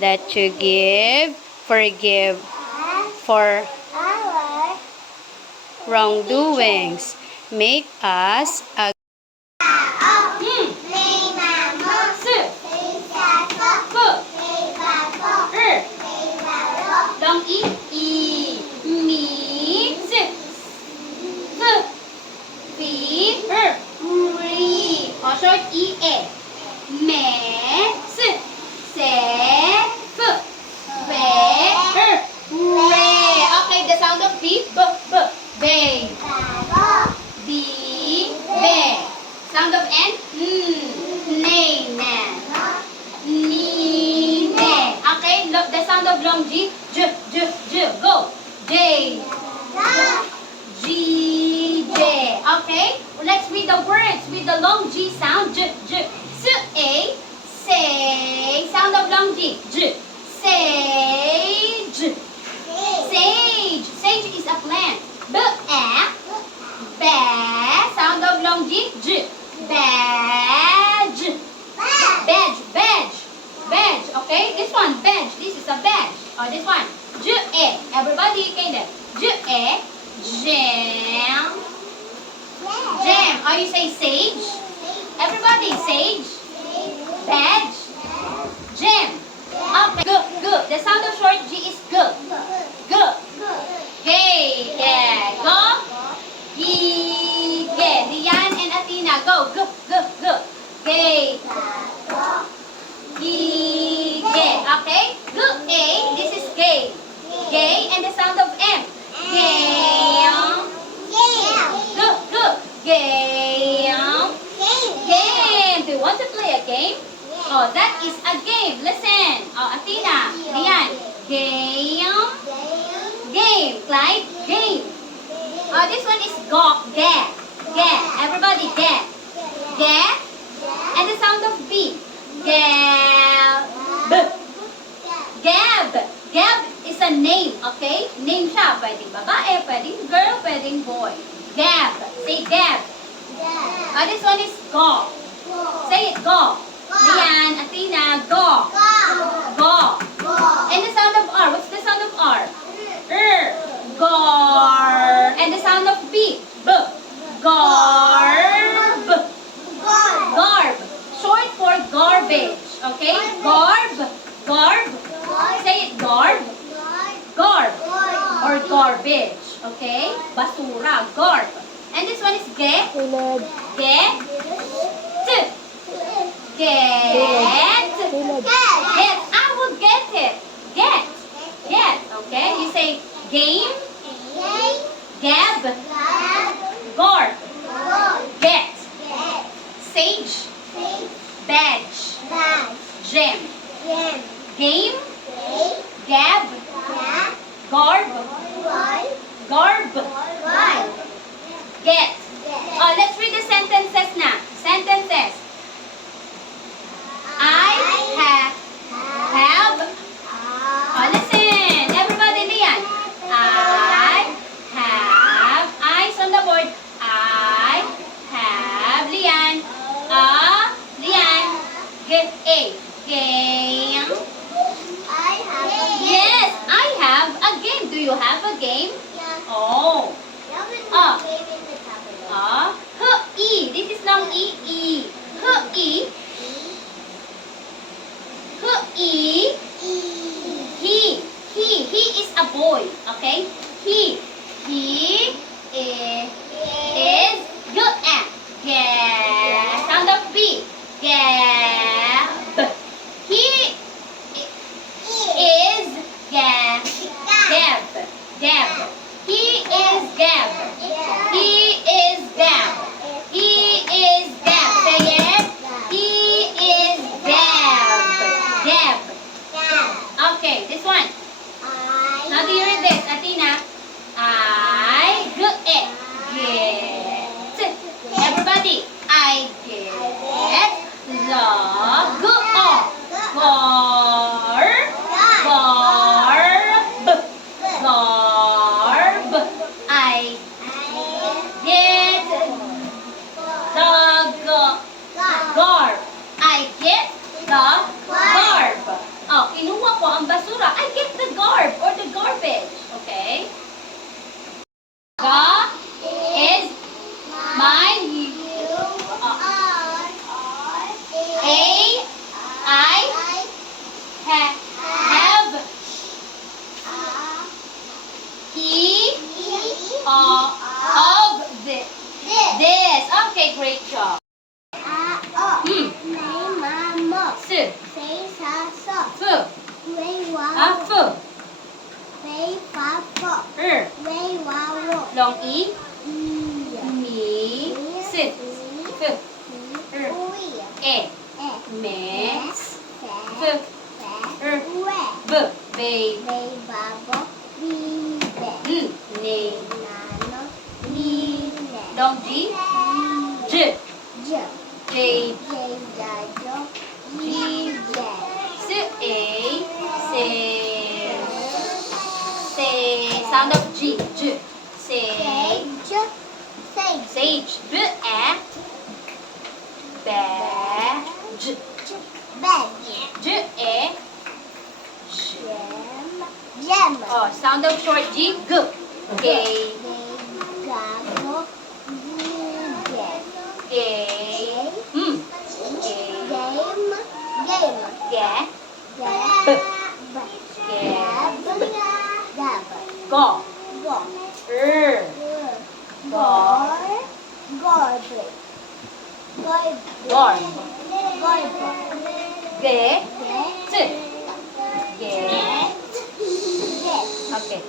that you give, forgive for wrongdoings. Make us a long e mi s fi ri short me se ve re. Okay, the sound of b be be. Sound of n ne ni ne. Okay, the sound of long g go j G. Okay, let's read the words with the long G sound. Say. Sound of long G. Sage. Sage. Sage is a plant. Ba. Sound of long G. Badge. Badge. Okay, this one badge. This is a badge. Or this one. Everybody, okay there. Jam. Or you say sage. Everybody, sage. Badge. Jam. Okay. Good. The sound of short G is good. Gay. Yeah. Go. Gay. Lian and Athena. Go. Gay. Gay. Okay. Good. A. This is gay. Gay and the sound of M. Game. Good. Game. Do you want to play a game? Oh, that is a game. Listen. Oh, Athena. Lian. Game. Clyde. Game. Oh, this one is ga. Everybody, ga. And the sound of B. Gab. Gab is a name, okay? Name siya. Pwedeng babae, pwedeng girl, pwedeng boy. Gab. Say Gab. This one is go. Say it, go. Lian, Athena, go. And the sound of R. What's the sound of R? Gar. And the sound of B. Garb. Short for garbage. Okay? Garb. Say it, garb. Or garbage. Okay? Basura. Garb. And this one is get. Get. I will get it. Get. Okay? You say game. Gab. Garb. Get. Sage. Badge. Gem. Game. Gab. Garb. Get. Let's read the sentences now. Sentences. I have. Listen. Everybody, Lian. I have. Eyes on the board. I have. Lian. Lian. Get A. Game. Yes, I have a game. Do you have a game? Oh. E. This is long E. E. He is a boy. Okay. He is good at. Yeah. Sound of B. Gab. He is Gab. He is Gab. Say it. He is Gab. Okay, this one. How do you read this, Athena? I good at. Get. Everybody. I get the good off. Garb. I get the garb. Oh, kinuha ang basura. I get the garb or the garbage. Okay? Ga is my. I have. He of this. Okay, great job. S. F. Long E. Me. Sit. F. E. Mess. F. B. Babe. Name. Long G. J. J. S. A. Say. Sound of G. J. Say. Sage. B. A. Badge. J. A. Oh, sound of short G. G. Gay. Gay. Gay. Go. Get. Get. Okay.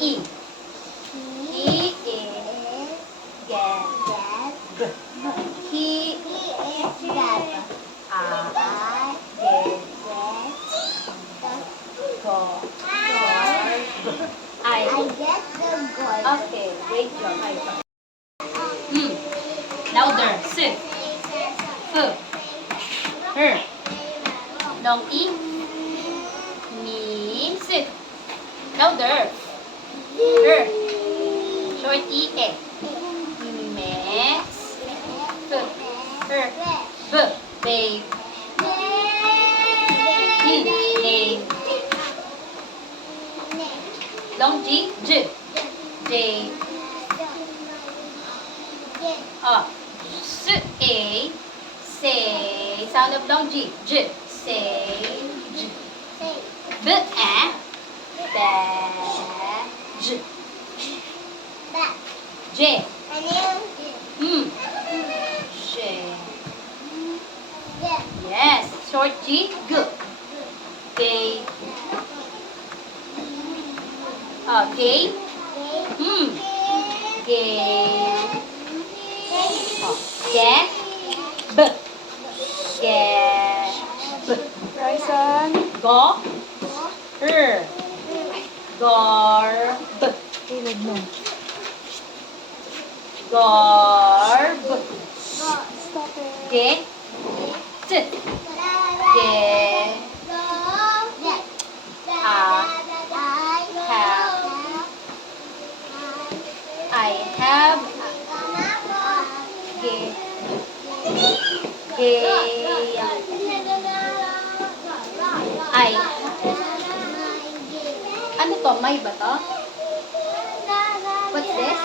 E. E is get. He get. Go. I get the gold. Okay, great job. High five. Louder. Sit. F. Her. Long E. Me. Sit. Louder. Her. Short E. E. Mess. F. Her. B. Babe. Name. Long G. J. J. S. A. Say. Sound of long G. J. Sage. B. A. Badge. J. J. Yes. Short G. G. Gay. Gay. Gay. Get. B. Get. B. Bryson. Go. Her. Garb. Ilog mo. Garb. Stop it. Get. Get. I have. Get. I. Ano to? May ba to? What's this?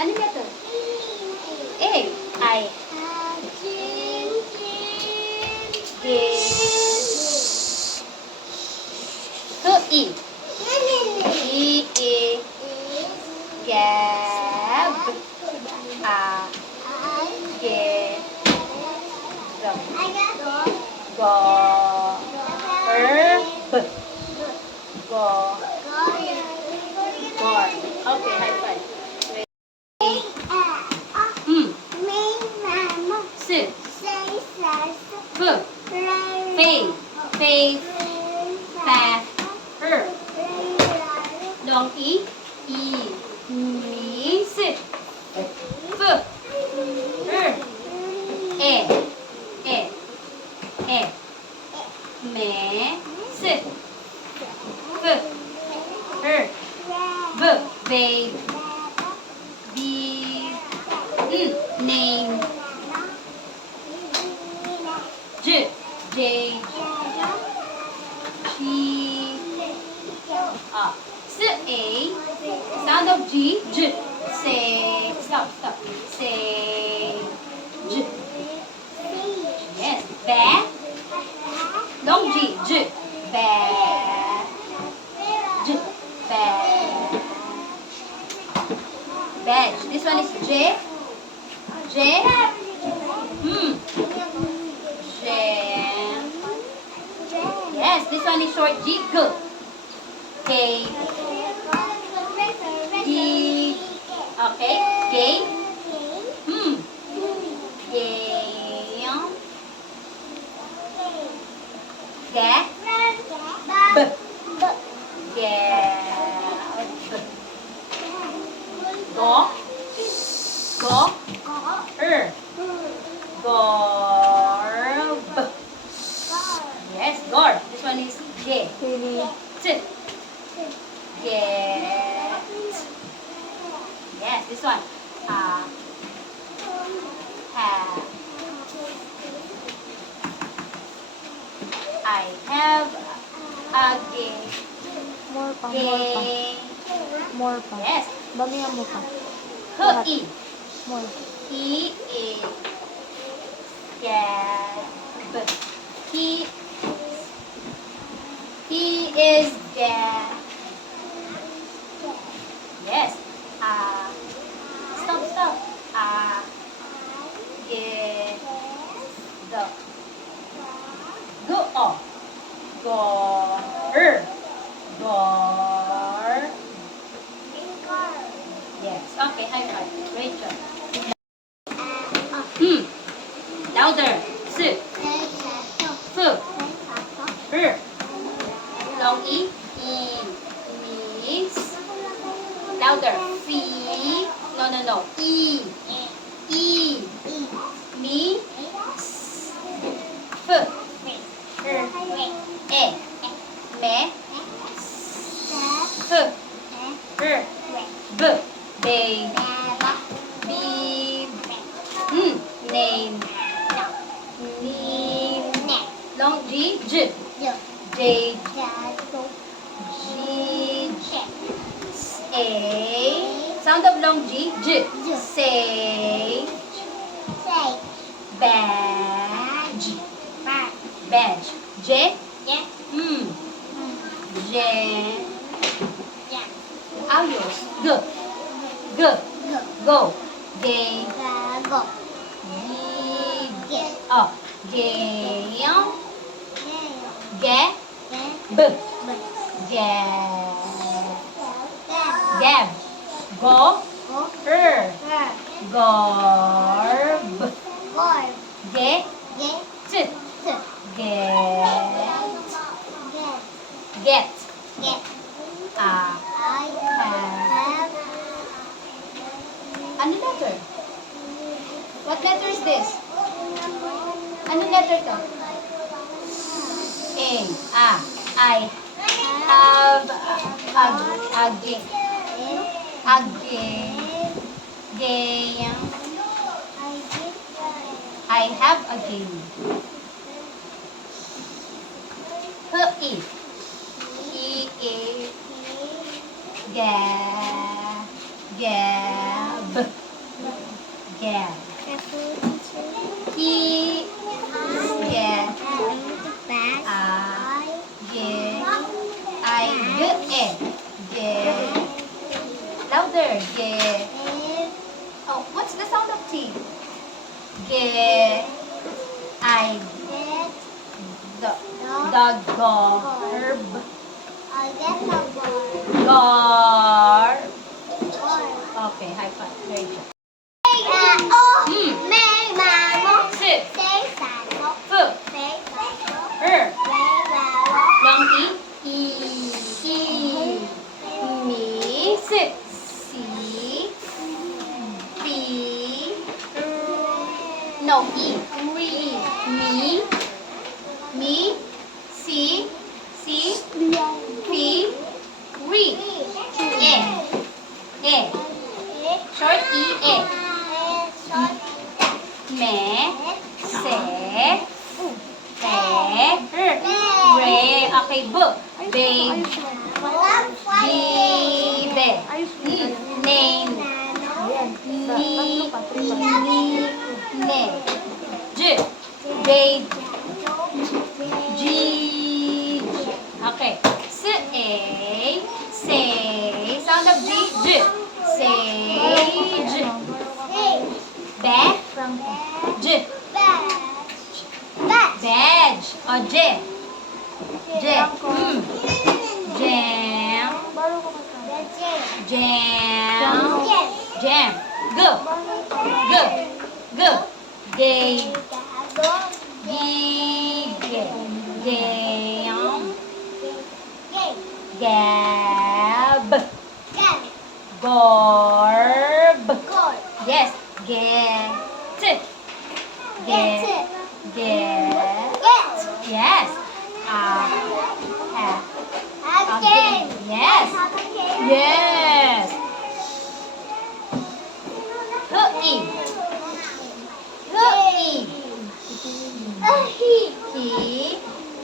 Ano ba to? Egg. I. Get. To E. E. Gab. Get. Go. Herb. Go. Gar. Okay, high five. Sit. F. Faith. Faith. Fast. Her. Long E. E. Me. Sit. F. Her. E. E. E. Me. Sit. F. Her. B. Babe. Be. Name. J. J. She. S. A. Sound of G. J. Say. Stop. Say. J. Yes. Ba. Long G. J. Ba. J. Ba. Badge. This one is J. J. J. Yes, this one is short G. G. K. E. Okay. K. Game. Ga. B. Gab. Go. Go. Gorb. Yes, gorb. This one is J. Pili. T. Get. Yes, this one. Ha. I have a game. More pa. Game. More pa. Yes. Damihan mo pa. He. More. He is Gab. He is Gab. Yes. Stop. Get the go off. Gor. Yes. Okay. High five. Great job. Louder. S. F. R. Long E. Miss. Louder. C. No. E. Me. F. R. E. Me. F. R. B. Babe. Be. Name. Long G. J. J. G. A. Sound of long G. J. Say. Badge. J. J. Ayos. G. Go. Game. Game. Gab. Gab. Go. Gorb. Get. Get. Ano letter? What letter is this? Ano letter to? A. I have a game. I have a game. He is Gab. He is Louder. Oh, what's the sound of T? Garb. Okay, high five. Very good. Sit. F. Long E. Me. Sit. C. B. No, E. Me. C. P. Re. E. Short E, E. Me, se, te, re. Okay, B. Babe. Bibe. Name. Tatlo pa, three pa. Ne. J. Babe. G. Okay. S, A. Say. Sound of G. J. Sage. Be. J. Badge. O, J. J. Jam. Baro ko magkano. Jam. Jam. G. G. G. Gay. Gig. Gam. Gab. Gorb. Yes. Get. Get. Get. Yes. Again. Yes. Yes. Hui. Hui. He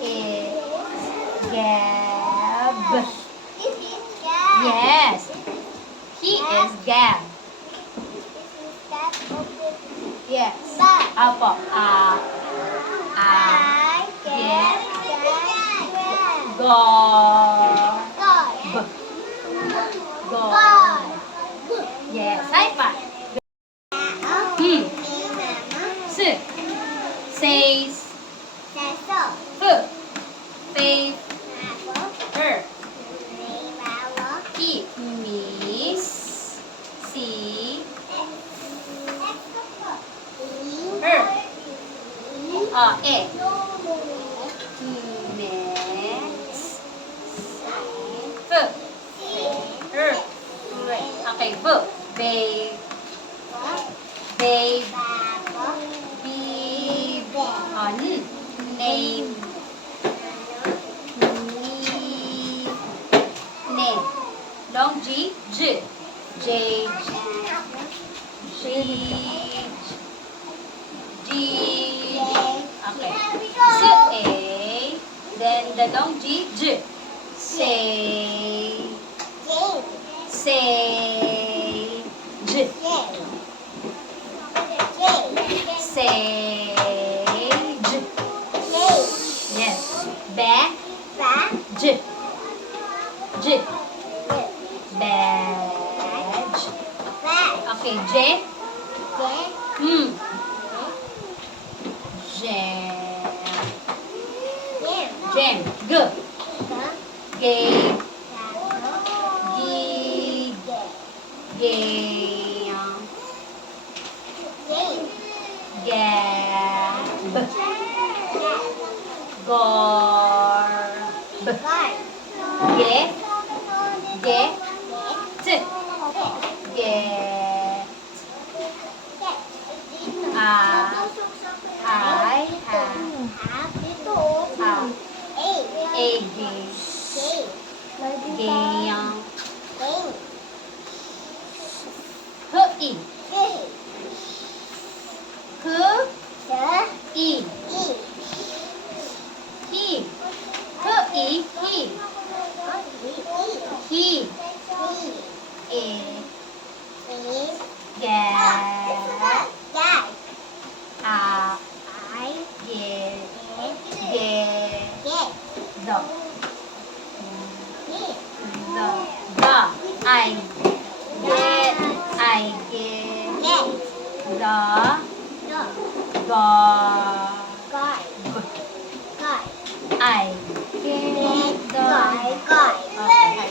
is Gab. Yes. He is Gab. Yes. Apa? Get. Gob. Gob. Yes. High five. S. Says. F. Faith. Her. He. Miss. See. Her. E. Next. F. Her. Okay. B. Babe. Babe. Bib. Name. Name. Long G. J. J. G. G. Okay. S, A. Then the long G. J. Say. Say. J. Sage. Yes. Ba. J. J. Badge. Okay. J. Jam. Jam. G. Game. Gig. Game. Gab. Gorb. Get. Get. Get. I have a game. Hui. Hui. He. Hui. He. Is. Gab. I get the God. I get the okay, high five.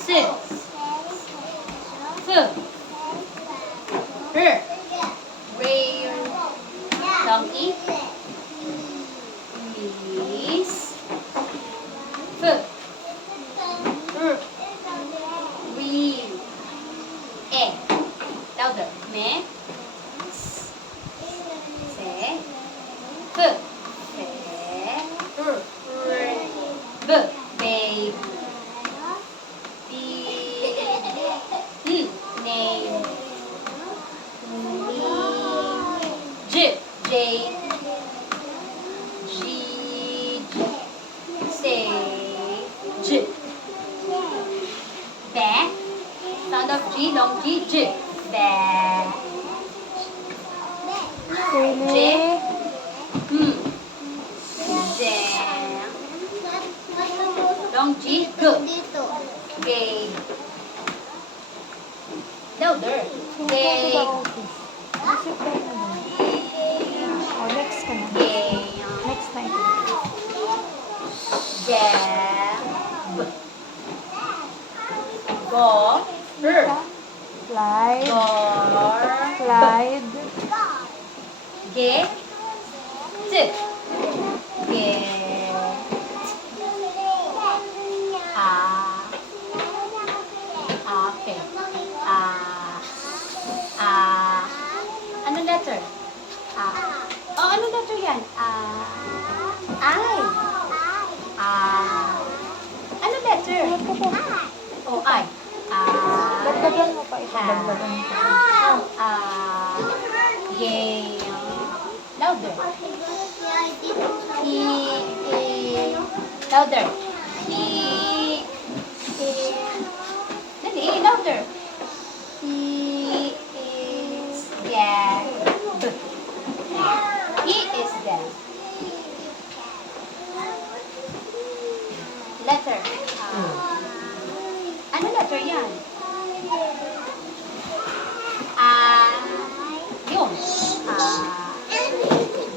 Six. F. Her. Rare. Donkey. Miss. F. Her. Wheel. E. Louder. Me. Se. F. Fe. Babe. Name. J. J. G. Say. J. Bear. Sound of G, long G, J. Bear. J. Jam. Long G, G. Dito. Gay. Louder. Gay. Oh, next ka na. Gay. Next na ito. Jam. Go. R. Slide. Gor. Slide. Get. Get. Get. Okay. Ano letter? Oh, ano letter yan? I. Ano letter? Oh, I. Dagdagan mo pa ito. Dagdagan mo pa. Yay. Louder. He is. Louder. He is. Dali, louder. He is dead. He is dead. Letter. Ano letter yan? Yun.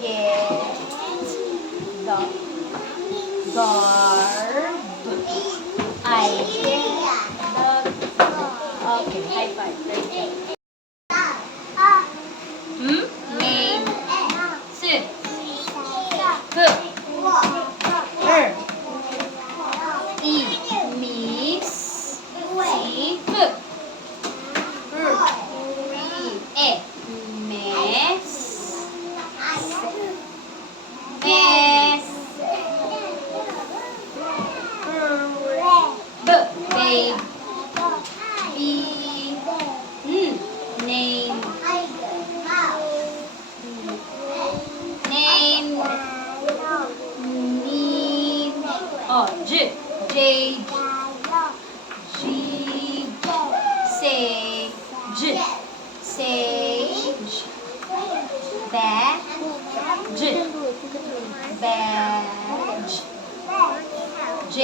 Get. Garb. I. Okay, high five. Very good. Name. S. G. R. E. Miss. C. F. E. Mess. Mess. B. Babe. B. Name. Name. Need. Oh, J. Jade. G. Sage. Sage. Badge. Badge. J.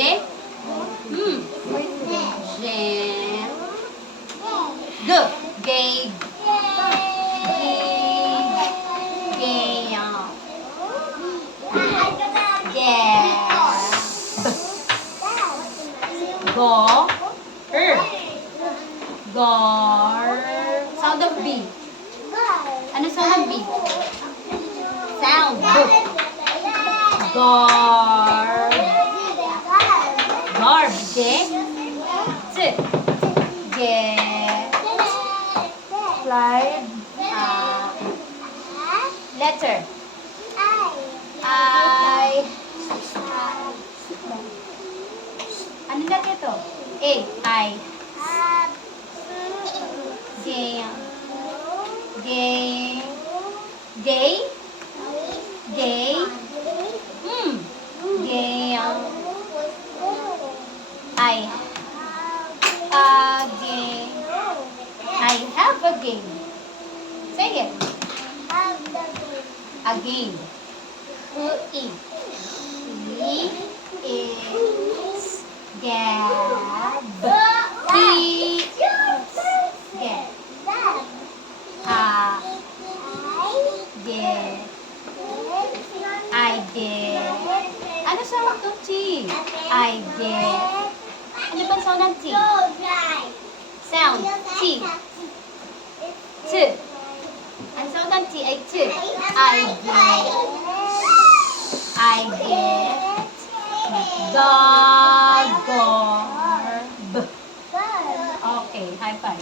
Jam. G. Gay. Gam. Gab. Go. Gar. Sound of B. Ano sound of B? Sound. Garb. Garb. Get. Get. Slide. Letter. I. Ano letter to? A. I. Gay. Gay. Gay. Gay. Gay. Game. I have a game. Say it. A game. E. He is Gab. He is Gab. Get. I get. Ano sound ng T? I get. Ano ba sound ng T? Sound. T. T. Ang sound ng T ay T. I get. I get. Garb. Okay, high five.